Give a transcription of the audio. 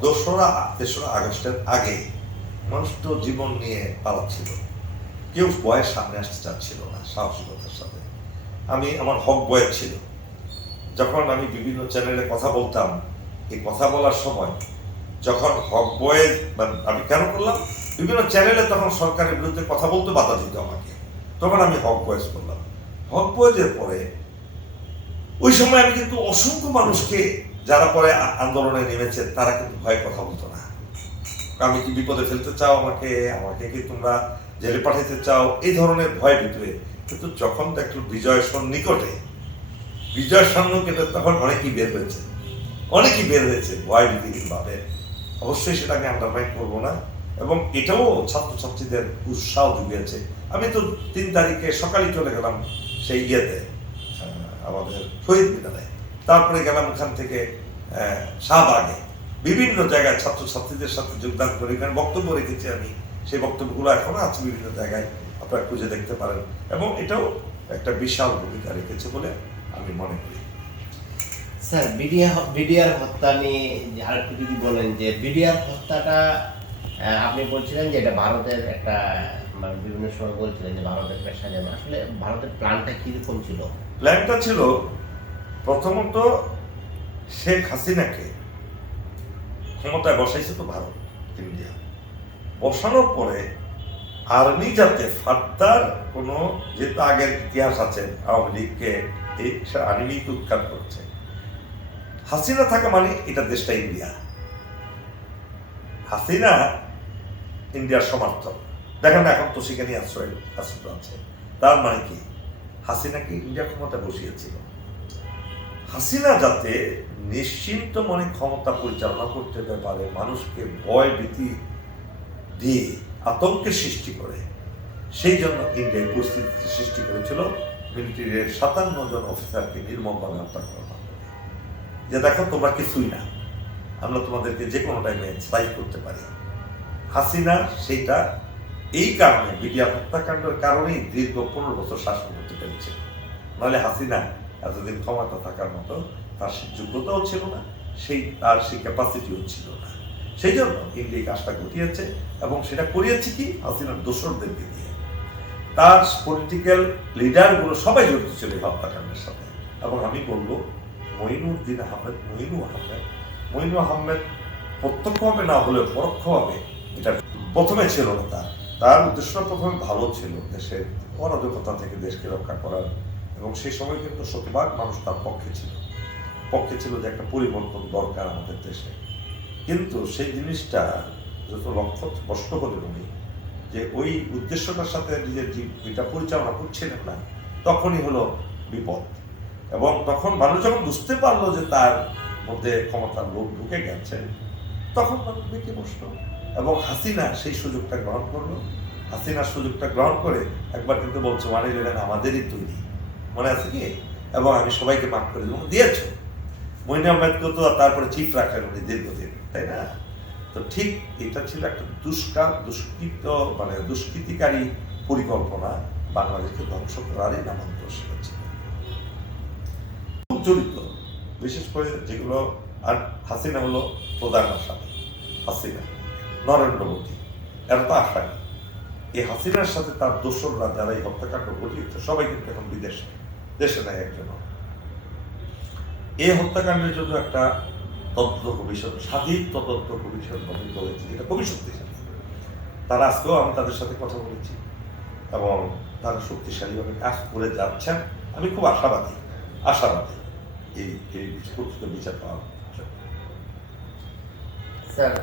দোসরা, তেসরা আগস্টের আগে মানুষ তো জীবন নিয়ে পালাচ্ছিল। কেউ বয়ের সামনে আসতে চাচ্ছিল না, সাহসিকতার সাথে। আমি, আমার হক বয়ের ছিল। যখন আমি বিভিন্ন চ্যানেলে কথা বলতাম, এই কথা বলার সময় যখন হক বয়ের মানে আমি কেন করলাম? বিভিন্ন চ্যানেলে তখন সরকারের বিরুদ্ধে কথা বলতে বাধা দিত আমাকে। তখন আমি হক বয়েস করলাম। হক বয়েজের পরে ওই সময় আমি কিন্তু অসংখ্য মানুষকে যারা পরে আন্দোলনে নেমেছে, তারা কিন্তু ভয়ে কথা বলতো না। আমি কি বিপদে ফেলতে চাও আমাকে? আমাকে কি তোমরা জেলে পাঠাইতে চাও? এই ধরনের ভয় ভিতরে কিন্তু যখন দেখল বিজয় সন্নিকটে বিজয় সন্নিকটে তখন অনেকেই বের হয়েছে। অনেকেই বের হয়েছে, ভয় ভাবে অবশ্যই সেটাকে আন্ডারমাইন করব না। এবং এটাও ছাত্রছাত্রীদের উৎসাহ জুগিয়েছে আমি তো তিন তারিখে সকালে চলে গেলাম সেই ইয়েতে আমাদের শহীদ মিনারে। তারপরে গেলাম ওখান থেকে শাহবাগে। বিভিন্ন জায়গায় ছাত্রছাত্রীদের সাথে যোগদান করে এখানে বক্তব্য রেখেছি আমি। সেই বক্তব্যগুলো এখনও আছে বিভিন্ন জায়গায় আপনারা খুঁজে দেখতে পারেন। এবং এটাও একটা বিশাল ভূমিকা রেখেছে বলে আমি মনে করি। স্যার বিডিআর বিডিআর হত্যা নিয়ে আরেকটু যদি বলেন যে বিডিআর হত্যাটা আপনি বলছিলেন যে এটা ভারতের একটা মানে বিভিন্ন সময় বলছিলেন যে ভারতের একটা সাজানো আসলে ভারতের প্ল্যানটা কীরকম ছিল? প্ল্যানটা ছিল প্রথমত, শেখ হাসিনাকে ক্ষমতায় বসাইছে তো ভারত, ইন্ডিয়া। বসানোর পরে আর্মি যাতে ফার্দার কোনো, যেহেতু আগের ইতিহাস আছে, আওয়ামী লীগকে এই আর্মি উৎখাত করছে। হাসিনা থাকা মানে এটা দেশটা ইন্ডিয়া। হাসিনা ইন্ডিয়ার সমর্থক। দেখেন না, এখন তো সেখানে আশ্রয় আশ্রয় আছে। তার মানে কি? হাসিনাকে ইন্ডিয়ার ক্ষমতা বসিয়েছিল। হাসিনা যাতে নিশ্চিন্ত মনে ক্ষমতা পরিচালনা করতে পারে, মানুষকে ভয় ভীতি দিয়ে আতঙ্কের সৃষ্টি করে। সেই জন্য ইন্ডিয়ায় পরিস্থিতি সৃষ্টি করেছিল মিলিটারির সাতান্ন জন অফিসারকে নির্মমভাবে হত্যা মাধ্যমে। যে দেখো, তোমরা কিছুই না। আমরা তোমাদেরকে যে কোনো টাইমে স্থায়ী করতে পারি। হাসিনা সেইটা এই কারণে মিডিয়া হত্যাকাণ্ডের কারণেই দীর্ঘ পনেরো বছর শাসন করতে পেরেছে। নাহলে হাসিনা এতদিন ক্ষমতা থাকার মতো তার সেই যোগ্যতাও ছিল না, সেই তার সেই ক্যাপাসিটিও ছিল না। সেই জন্য এই কাজটা ঘটিয়েছে এবং সেটা করিয়েছে কি? হাসিনার দোসরদেরকে দিয়ে। তার পলিটিক্যাল লিডারগুলো সবাই জড়িত ছিল এই হত্যাকাণ্ডের সাথে। এবং আমি বলব, মঈনুদ্দিন আহমেদ, মঈনু আহমেদ মঈনু আহমেদ প্রত্যক্ষভাবে না হলেও পরোক্ষভাবে এটা প্রথমে ছিল না তার। তার উদ্দেশ্য প্রথমে ভালো ছিল দেশের অরাজকতা থেকে দেশকে রক্ষা করার এবং সেই সময় কিন্তু শতভাগ মানুষ তার পক্ষে ছিল। পক্ষে ছিল যে একটা পরিবর্তন দরকার আমাদের দেশে। কিন্তু সেই জিনিসটা যত লক্ষ্য স্পষ্ট হলে উনি, যে ওই উদ্দেশ্যটার সাথে নিজের জীবনটা পরিচালনা করছিলেন না, তখনই হলো বিপদ। এবং তখন মানুষ যখন বুঝতে পারল যে তার মধ্যে ক্ষমতার লোক ঢুকে গেছে, তখন মানুষ বেঁকে বসল এবং হাসিনা সেই সুযোগটা গ্রহণ করল। হাসিনার সুযোগটা গ্রহণ করে একবার কিন্তু বলছো মানে আমাদেরই তৈরি। মনে আছে কি? এবং আমি সবাইকে মাফ করে দেবো। দিয়েছ মইন তো তারপরে চিফ রাখলেন উনি দীর্ঘদিন, তাই না? তো ঠিক এটা ছিল একটা দুষ্কা দুষ্কৃত মানে দুষ্কৃতিকারী পরিকল্পনা বাংলাদেশকে ধ্বংস করারই নামান্তর ছিল জড়িত, বিশেষ করে যেগুলো আর হাসিনা হলো প্রধান আসামি, হাসিনা, নরেন্দ্র মোদী। এরা তো আসামি। এই হাসিনার সাথে তার দোসররা যারা এই হত্যাকাণ্ড ঘটিয়েছে, সবাই কিন্তু এখন বিদেশে। দেশে নেয় একজন। এই হত্যাকাণ্ডের জন্য একটা তদন্ত কমিশন, স্বাধীন তদন্ত কমিশন গঠিত হয়েছে যেটা কমিশন থেকে তারা আজকেও আমি তাদের সাথে কথা বলেছি এবং তারা শক্তিশালীভাবে কাজ করে যাচ্ছেন। আমি খুব আশাবাদী আশাবাদী এই এই প্রকৃত বিচার পাওয়ার। স্যার